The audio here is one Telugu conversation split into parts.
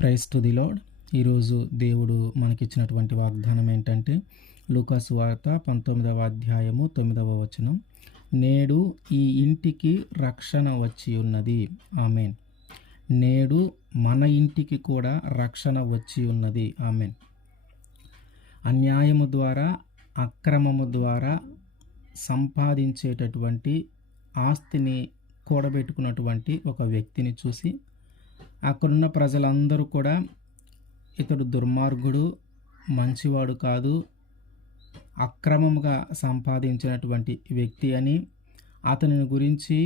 Praise to the lord. ఈరోజు దేవుడు మనకిచ్చినటువంటి వాగ్దానం ఏంటంటే, లూకాసు వార్త 19వ అధ్యాయము 9వ వచనం. నేడు ఈ ఇంటికి రక్షణ వచ్చి ఉన్నది. ఆమేన్. నేడు మన ఇంటికి కూడా రక్షణ వచ్చి ఉన్నది. ఆమేన్. అన్యాయము ద్వారా, అక్రమము ద్వారా సంపాదించేటటువంటి ఆస్తిని కూడబెట్టుకున్నటువంటి ఒక వ్యక్తిని చూసి అక్కడున్న ప్రజలందరూ కూడా ఇతడు దుర్మార్గుడు, మంచివాడు కాదు, అక్రమముగా సంపాదించినటువంటి వ్యక్తి అని అతని గురించి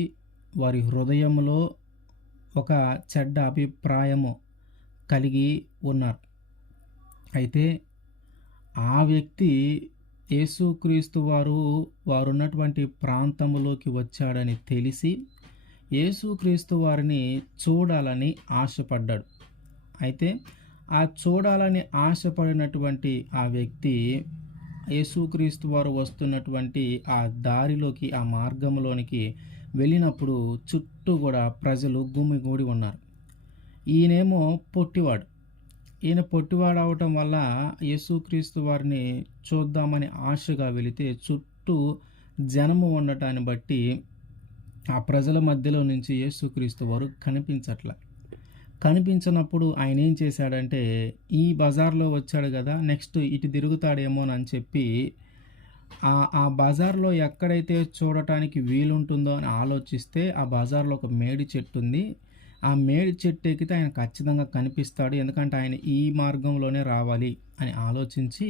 వారి హృదయంలో ఒక చెడ్డ అభిప్రాయము కలిగి ఉన్నారు. అయితే ఆ వ్యక్తి యేసుక్రీస్తు వారున్నటువంటి ప్రాంతములోకి వచ్చాడని తెలిసి యేసుక్రీస్తు వారిని చూడాలని ఆశపడ్డాడు. అయితే ఆ చూడాలని ఆశపడినటువంటి ఆ వ్యక్తి యేసుక్రీస్తు వారు వస్తున్నటువంటి ఆ దారిలోకి, ఆ మార్గంలోనికి వెళ్ళినప్పుడు చుట్టూ కూడా ప్రజలు గుమిగూడి ఉన్నారు. ఈయనేమో పొట్టివాడు. ఈయన పొట్టివాడు అవటం వల్ల యేసుక్రీస్తు వారిని చూద్దామని ఆశగా వెళితే చుట్టూ జనము ఉండటాన్ని బట్టి ఆ ప్రజల మధ్యలో నుంచి యేసుక్రీస్తు వారు కనిపించినప్పుడు ఆయన ఏం చేశాడంటే, ఈ బజార్లో వచ్చాడు కదా, నెక్స్ట్ ఇటు తిరుగుతాడేమోనని చెప్పి ఆ బజార్లో ఎక్కడైతే చూడటానికి వీలుంటుందో అని ఆలోచిస్తే ఆ బజార్లో ఒక మేడి చెట్టు ఉంది. ఆ మేడి చెట్టు ఎక్కితే ఆయన ఖచ్చితంగా కనిపిస్తాడు, ఎందుకంటే ఆయన ఈ మార్గంలోనే రావాలి అని ఆలోచించి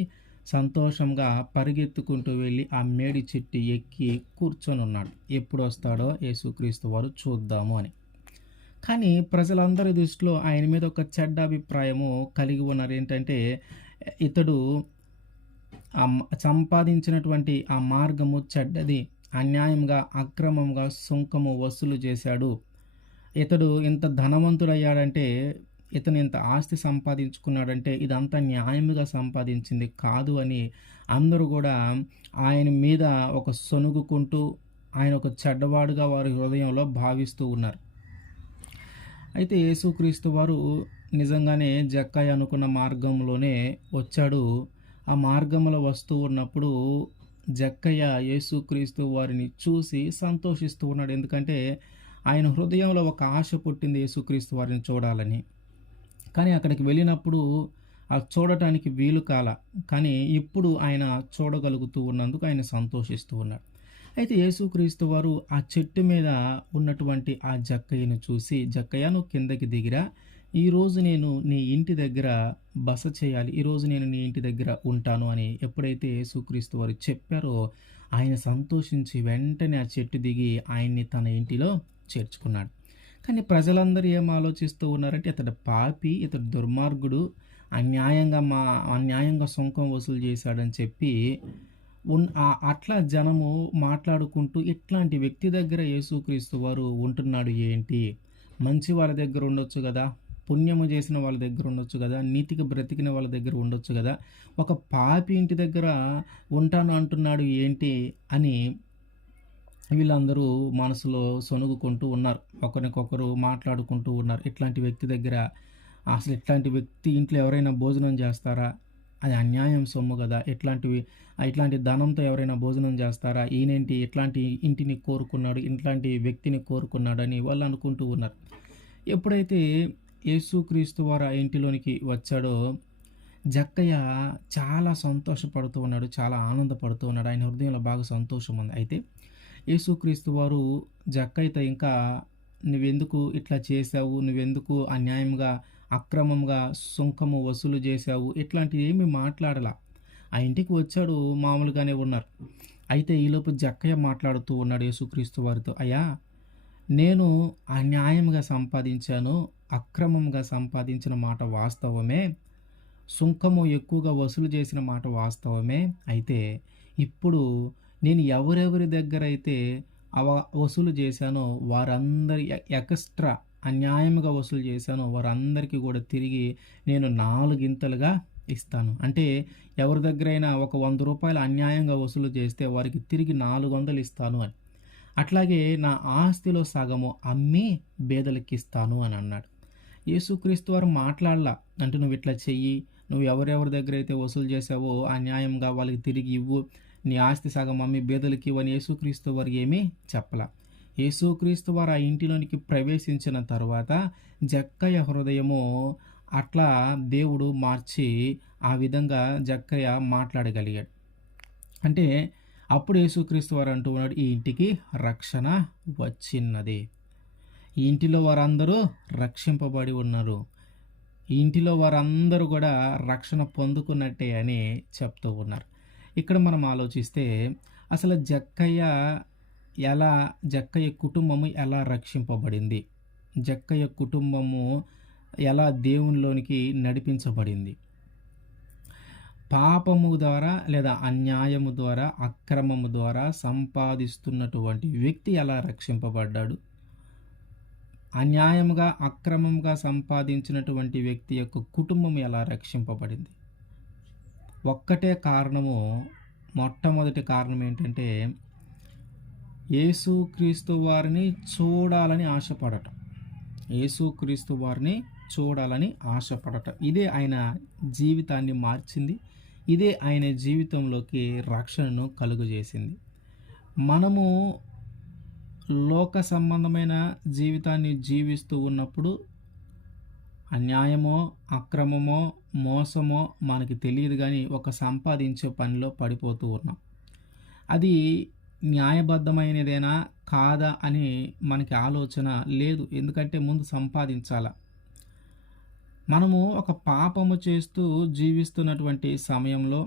సంతోషంగా పరిగెత్తుకుంటూ వెళ్ళి ఆ మేడి చెట్టు ఎక్కి కూర్చొని ఉన్నాడు. ఎప్పుడు వస్తాడో యేసుక్రీస్తు వారు చూద్దాము అని. కానీ ప్రజలందరి దృష్టిలో ఆయన మీద ఒక చెడ్డ అభిప్రాయము కలిగి ఉన్నారు. ఏంటంటే, ఇతడు సంపాదించినటువంటి ఆ మార్గము చెడ్డది, అన్యాయంగా అక్రమంగా సుంకము వసూలు చేశాడు. ఇతడు ఇంత ధనవంతుడయ్యాడంటే, ఇతను ఇంత ఆస్తి సంపాదించుకున్నాడంటే ఇదంతా న్యాయముగా సంపాదించింది కాదు అని అందరూ కూడా ఆయన మీద ఒక సొనుగుకుంటూ, ఆయన ఒక చెడ్డవాడుగా వారి హృదయంలో భావిస్తూ ఉన్నారు. అయితే యేసుక్రీస్తు వారు నిజంగానే జక్కయ్య అనుకున్న మార్గంలోనే వచ్చాడు. ఆ మార్గంలో వస్తూ ఉన్నప్పుడు జక్కయ్య యేసుక్రీస్తు వారిని చూసి సంతోషిస్తూ ఉన్నాడు. ఎందుకంటే ఆయన హృదయంలో ఒక ఆశ పుట్టింది యేసుక్రీస్తు వారిని చూడాలని. కానీ అక్కడికి వెళ్ళినప్పుడు చూడటానికి వీలు కాల. కానీ ఇప్పుడు ఆయన చూడగలుగుతూ ఉన్నందుకు ఆయన సంతోషిస్తూ ఉన్నాడు. అయితే యేసుక్రీస్తు వారు ఆ చెట్టు మీద ఉన్నటువంటి ఆ జక్కయ్యను చూసి, జక్కయ్య నువ్వు కిందకి దిగిరా, ఈరోజు నేను నీ ఇంటి దగ్గర బస చేయాలి, ఈరోజు నేను నీ ఇంటి దగ్గర ఉంటాను అని ఎప్పుడైతే యేసుక్రీస్తు వారు చెప్పారో ఆయన సంతోషించి వెంటనే ఆ చెట్టు దిగి ఆయన్ని తన ఇంటిలో చేర్చుకున్నాడు. కానీ ప్రజలందరూ ఏం ఆలోచిస్తూ ఉన్నారంటే, ఇతడు పాపి, ఇతడు దుర్మార్గుడు, అన్యాయంగా సుంకం వసూలు చేశాడని చెప్పి అట్లా జనము మాట్లాడుకుంటూ, ఇట్లాంటి వ్యక్తి దగ్గర యేసుక్రీస్తు వారు ఉంటున్నాడు ఏంటి, మంచి వాళ్ళ దగ్గర ఉండొచ్చు కదా, పుణ్యము చేసిన వాళ్ళ దగ్గర ఉండొచ్చు కదా, నీతికి బ్రతికిన వాళ్ళ దగ్గర ఉండొచ్చు కదా, ఒక పాపి ఇంటి దగ్గర ఉంటాను అంటున్నాడు ఏంటి అని వీళ్ళందరూ మనసులో సొనుగుకుంటూ ఉన్నారు. ఒకరికొకరు మాట్లాడుకుంటూ ఉన్నారు. ఇట్లాంటి వ్యక్తి దగ్గర, అసలు ఇట్లాంటి వ్యక్తి ఇంట్లో ఎవరైనా భోజనం చేస్తారా, అది అన్యాయం సొమ్ము కదా, ఇట్లాంటి ధనంతో ఎవరైనా భోజనం చేస్తారా, ఈయనేంటి ఇట్లాంటి ఇంటిని కోరుకున్నాడు, ఇట్లాంటి వ్యక్తిని కోరుకున్నాడు అని వాళ్ళు అనుకుంటూ ఉన్నారు. ఎప్పుడైతే యేసుక్రీస్తు వారు ఆ ఇంటిలోనికి వచ్చాడో జక్కయ్య చాలా సంతోషపడుతూ ఉన్నాడు, చాలా ఆనందపడుతూ ఉన్నాడు. ఆయన హృదయంలో బాగా సంతోషం ఉంది. అయితే యేసుక్రీస్తు వారు జక్కయ్యతో ఇంకా నువ్వెందుకు ఇట్లా చేశావు, నువ్వెందుకు అన్యాయంగా అక్రమంగా సుంకము వసూలు చేశావు, ఇట్లాంటివి ఏమీ మాట్లాడలా. ఆ ఇంటికి వచ్చాడు, మామూలుగానే ఉన్నారు. అయితే ఈలోపు జక్కయ్య మాట్లాడుతూ ఉన్నాడు యేసుక్రీస్తు వారితో, అయ్యా నేను అన్యాయంగా సంపాదించాను, అక్రమంగా సంపాదించిన మాట వాస్తవమే, సుంకము ఎక్కువగా వసూలు చేసిన మాట వాస్తవమే. అయితే ఇప్పుడు నేను ఎవరెవరి దగ్గర అయితే వసూలు చేశానో వారందరి ఎక్స్ట్రా అన్యాయంగా వసూలు చేశానో వారందరికీ కూడా తిరిగి నేను 4 గింతలుగా ఇస్తాను. అంటే ఎవరి దగ్గరైనా ఒక ₹100 అన్యాయంగా వసూలు చేస్తే వారికి తిరిగి 400 ఇస్తాను అని. అట్లాగే నా ఆస్తిలో సగము అమ్మి బేదలకిస్తాను అని అన్నాడు. యేసుక్రీస్తు వారు మాట్లాడలా. అంటే నువ్వు ఇట్లా చెయ్యి, నువ్వు ఎవరెవరి దగ్గర అయితే వసూలు చేశావో అన్యాయంగా వాళ్ళకి తిరిగి ఇవ్వు, నీ ఆస్తి సగం అమ్మి బీదలకి ఇవ్వని యేసుక్రీస్తు వారు ఏమీ చెప్పలా. యేసుక్రీస్తు వారు ఆ ఇంటిలోనికి ప్రవేశించిన తర్వాత జక్కయ్య హృదయము అట్లా దేవుడు మార్చి ఆ విధంగా జక్కయ్య మాట్లాడగలిగాడు. అంటే అప్పుడు యేసుక్రీస్తు వారు అంటూ ఉన్నాడు, ఈ ఇంటికి రక్షణ వచ్చిన్నది. ఈ ఇంటిలో వారందరూ రక్షింపబడి ఉన్నారు. ఈ ఇంటిలో వారందరూ కూడా రక్షణ పొందుకున్నట్టే అని చెప్తూ ఉన్నారు. ఇక్కడ మనం ఆలోచిస్తే అసలు జక్కయ్య కుటుంబము ఎలా రక్షింపబడింది? జక్కయ్య కుటుంబము ఎలా దేవునిలోనికి నడిపించబడింది? పాపము ద్వారా లేదా అన్యాయము ద్వారా, అక్రమము ద్వారా సంపాదిస్తున్నటువంటి వ్యక్తి ఎలా రక్షింపబడ్డాడు? అన్యాయముగా, అక్రమంగా సంపాదించినటువంటి వ్యక్తి యొక్క కుటుంబం ఎలా రక్షింపబడింది? ఒక్కటే కారణము, మొట్టమొదటి కారణం ఏంటంటే యేసుక్రీస్తు వారిని చూడాలని ఆశపడటం. యేసుక్రీస్తు వారిని చూడాలని ఆశపడటం. ఇదే ఆయన జీవితాన్ని మార్చింది. ఇదే ఆయన జీవితంలోకి రక్షణను కలుగజేసింది. మనము లోక సంబంధమైన జీవితాన్ని జీవిస్తూ ఉన్నప్పుడు అన్యాయమో, అక్రమమో, మోసమో మనకి తెలియదు కానీ ఒక సంపాదించే పనిలో పడిపోతూ ఉన్నాం. అది న్యాయబద్ధమైనదేనా కాదా అని మనకి ఆలోచన లేదు. ఎందుకంటే ముందు సంపాదించాల. మనము ఒక పాపము చేస్తూ జీవిస్తున్నటువంటి సమయంలో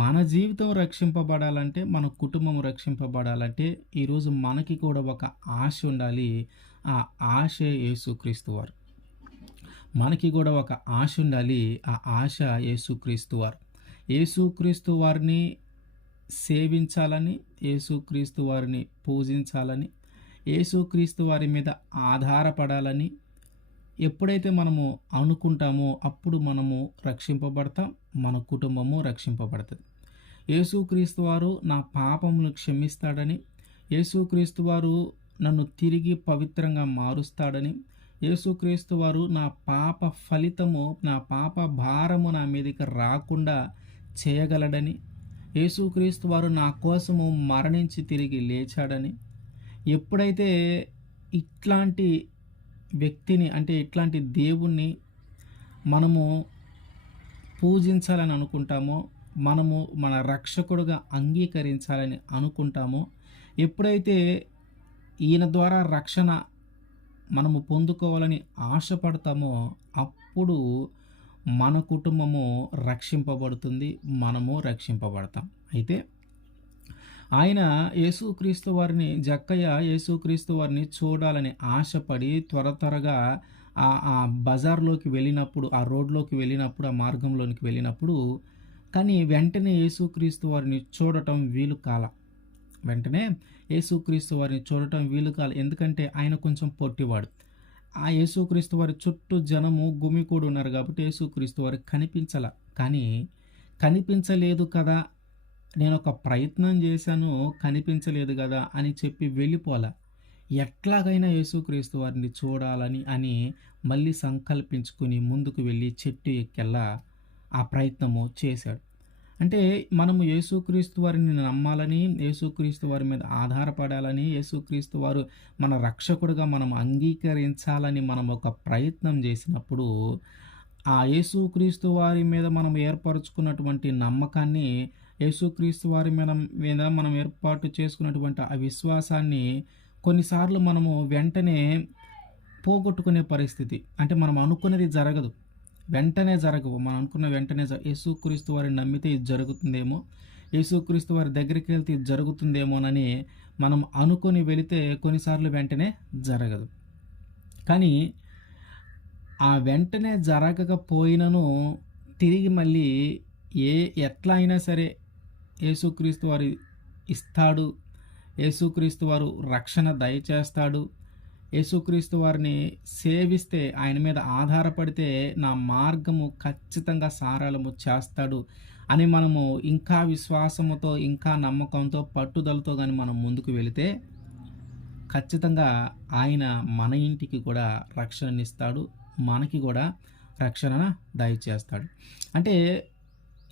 మన జీవితం రక్షింపబడాలంటే, మన కుటుంబం రక్షింపబడాలంటే ఈరోజు మనకి కూడా ఒక ఆశ ఉండాలి. ఆ ఆశే యేసుక్రీస్తు వారు. మనకి కూడా ఒక ఆశ ఉండాలి. ఆ ఆశ యేసుక్రీస్తు వారు. యేసుక్రీస్తు వారిని సేవించాలని, యేసుక్రీస్తు వారిని పూజించాలని, యేసుక్రీస్తు వారి మీద ఆధారపడాలని ఎప్పుడైతే మనము అనుకుంటామో అప్పుడు మనము రక్షింపబడతాం, మన కుటుంబము రక్షింపబడుతుంది. యేసుక్రీస్తు వారు నా పాపమును క్షమిస్తాడని, యేసుక్రీస్తు వారు నన్ను తిరిగి పవిత్రంగా మారుస్తాడని, యేసుక్రీస్తు వారు నా పాప ఫలితము, నా పాప భారము నా మీదకి రాకుండా చేయగలడని, యేసుక్రీస్తు వారు నా కోసము మరణించి తిరిగి లేచాడని, ఎప్పుడైతే ఇట్లాంటి వ్యక్తిని అంటే ఇట్లాంటి దేవుణ్ణి మనము పూజించాలని అనుకుంటామో, మనము మన రక్షకుడుగా అంగీకరించాలని అనుకుంటామో, ఎప్పుడైతే ఈయన ద్వారా రక్షణ మనము పొందుకోవాలని ఆశపడతామో అప్పుడు మన కుటుంబము రక్షింపబడుతుంది, మనము రక్షింపబడతాం. అయితే ఆయన యేసుక్రీస్తు వారిని, జక్కయ్య యేసుక్రీస్తు వారిని చూడాలని ఆశపడి త్వరగా ఆ బజార్లోకి వెళ్ళినప్పుడు, ఆ రోడ్లోకి వెళ్ళినప్పుడు, ఆ మార్గంలోనికి వెళ్ళినప్పుడు, కానీ వెంటనే యేసుక్రీస్తు వారిని చూడటం వీలు కాల. వెంటనే యేసుక్రీస్తు వారిని చూడటం వీలు కాల. ఎందుకంటే ఆయన కొంచెం పొట్టివాడు. ఆ యేసుక్రీస్తు వారి చుట్టూ జనము గుమికూడి ఉన్నారు కాబట్టి యేసుక్రీస్తు వారికి కనిపించల. కానీ కనిపించలేదు కదా, నేను ఒక ప్రయత్నం చేశాను కనిపించలేదు కదా అని చెప్పి వెళ్ళిపోలా. ఎట్లాగైనా యేసుక్రీస్తు వారిని చూడాలని అని మళ్ళీ సంకల్పించుకుని ముందుకు వెళ్ళి చెట్టు ఎక్కెల్లా ఆ ప్రయత్నము చేశాడు. అంటే మనము యేసుక్రీస్తు వారిని నమ్మాలని, యేసుక్రీస్తు వారి మీద ఆధారపడాలని, యేసుక్రీస్తు వారు మన రక్షకుడుగా మనం అంగీకరించాలని మనం ఒక ప్రయత్నం చేసినప్పుడు ఆ యేసుక్రీస్తు వారి మీద మనం ఏర్పరచుకున్నటువంటి నమ్మకాన్ని, యేసుక్రీస్తు వారి మీద మనం ఏర్పాటు చేసుకున్నటువంటి ఆ విశ్వాసాన్ని కొన్నిసార్లు మనము వెంటనే పోగొట్టుకునే పరిస్థితి. అంటే మనం అనుకున్నది జరగదు, వెంటనే జరగవు. మనం అనుకున్న వెంటనే యేసుక్రీస్తు వారిని నమ్మితే ఇది జరుగుతుందేమో, యేసుక్రీస్తు వారి దగ్గరికి వెళ్తే ఇది జరుగుతుందేమోనని మనం అనుకొని వెళితే కొన్నిసార్లు వెంటనే జరగదు. కానీ ఆ వెంటనే జరగకపోయినను తిరిగి మళ్ళీ ఎట్లా అయినా సరే యేసుక్రీస్తు వారు ఇస్తాడు, యేసుక్రీస్తు వారు రక్షణ దయచేస్తాడు, యేసుక్రీస్తు వారిని సేవిస్తే, ఆయన మీద ఆధారపడితే నా మార్గము ఖచ్చితంగా సారళము చేస్తాడు అని మనము ఇంకా విశ్వాసముతో, ఇంకా నమ్మకంతో, పట్టుదలతో కానీ మనం ముందుకు వెళితే ఖచ్చితంగా ఆయన మన ఇంటికి కూడా రక్షణనిస్తాడు. మనకి గూడా రక్షణ దయచేస్తాడు. అంటే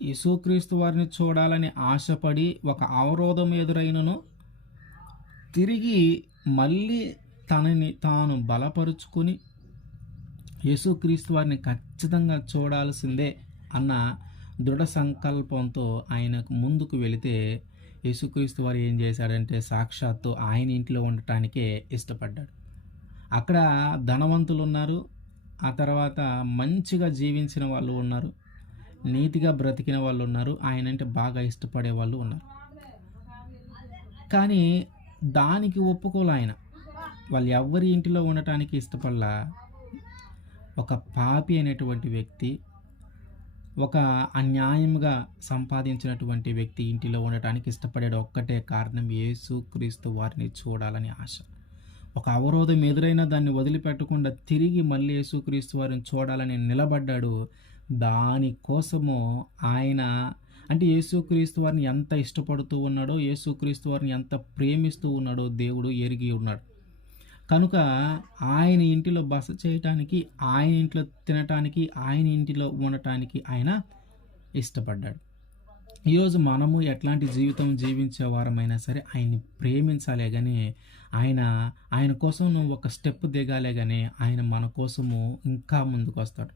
యేసుక్రీస్తు వారిని చూడాలని ఆశపడి ఒక అవరోధం ఎదురైనను తిరిగి మళ్ళీ తనని తాను బలపరుచుకొని యేసుక్రీస్తు వారిని ఖచ్చితంగా చూడాల్సిందే అన్న దృఢ సంకల్పంతో ఆయనకు ముందుకు వెళితే యేసుక్రీస్తు వారు ఏం చేశాడంటే సాక్షాత్తు ఆయన ఇంట్లో ఉండటానికే ఇష్టపడ్డాడు. అక్కడ ధనవంతులు ఉన్నారు. ఆ తర్వాత మంచిగా జీవించిన వాళ్ళు ఉన్నారు. నీతిగా బ్రతికిన వాళ్ళు ఉన్నారు. ఆయనంటే బాగా ఇష్టపడే వాళ్ళు ఉన్నారు. కానీ దానికి ఒప్పుకోలే ఆయన. వాళ్ళు ఎవ్వరి ఇంటిలో ఉండటానికి ఇష్టపడలా. ఒక పాపి అనేటువంటి వ్యక్తి, ఒక అన్యాయంగా సంపాదించినటువంటి వ్యక్తి ఇంటిలో ఉండటానికి ఇష్టపడాడు. ఒక్కటే కారణం, యేసుక్రీస్తు వారిని చూడాలని ఆశ. ఒక అవరోధం ఎదురైనా దాన్ని వదిలిపెట్టకుండా తిరిగి మళ్ళీ యేసుక్రీస్తు వారిని చూడాలని నిలబడ్డాడు. దానికోసము ఆయన అంటే యేసుక్రీస్తు వారిని ఎంత ఇష్టపడుతూ ఉన్నాడో, యేసుక్రీస్తు వారిని ఎంత ప్రేమిస్తూ ఉన్నాడో దేవుడు ఎరిగి ఉన్నాడు. కనుక ఆయన ఇంటిలో బస చేయటానికి, ఆయన ఇంట్లో తినటానికి, ఆయన ఇంటిలో ఉండటానికి ఆయన ఇష్టపడ్డాడు. ఈరోజు మనము ఎట్లాంటి జీవితం జీవించే వారమైనా సరే ఆయన్ని ప్రేమించాలే కానీ ఆయన కోసం నువ్వు ఒక స్టెప్ దిగాలే కానీ ఆయన మన కోసము ఇంకా ముందుకు వస్తాడు.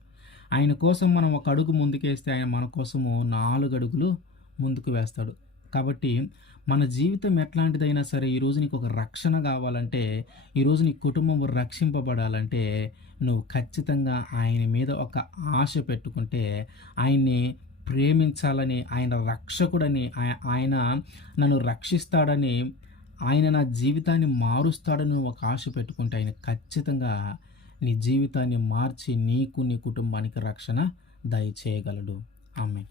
ఆయన కోసం మనం ఒక అడుగు ముందుకేస్తే ఆయన మన కోసము 4 అడుగులు ముందుకు వేస్తాడు. కాబట్టి మన జీవితం ఎట్లాంటిదైనా సరే ఈరోజు నీకు ఒక రక్షణ కావాలంటే, ఈరోజు నీ కుటుంబం రక్షింపబడాలంటే నువ్వు ఖచ్చితంగా ఆయన మీద ఒక ఆశ పెట్టుకుంటే, ఆయన్ని ప్రేమించాలని, ఆయన రక్షకుడని, ఆయన నన్ను రక్షిస్తాడని, ఆయన నా జీవితాన్ని మారుస్తాడని ఒక ఆశ పెట్టుకుంటే ఆయన ఖచ్చితంగా నీ జీవితాన్ని మార్చి నీకు నీ కుటుంబానికి రక్షణ దయచేయగలడు. ఆమేన్.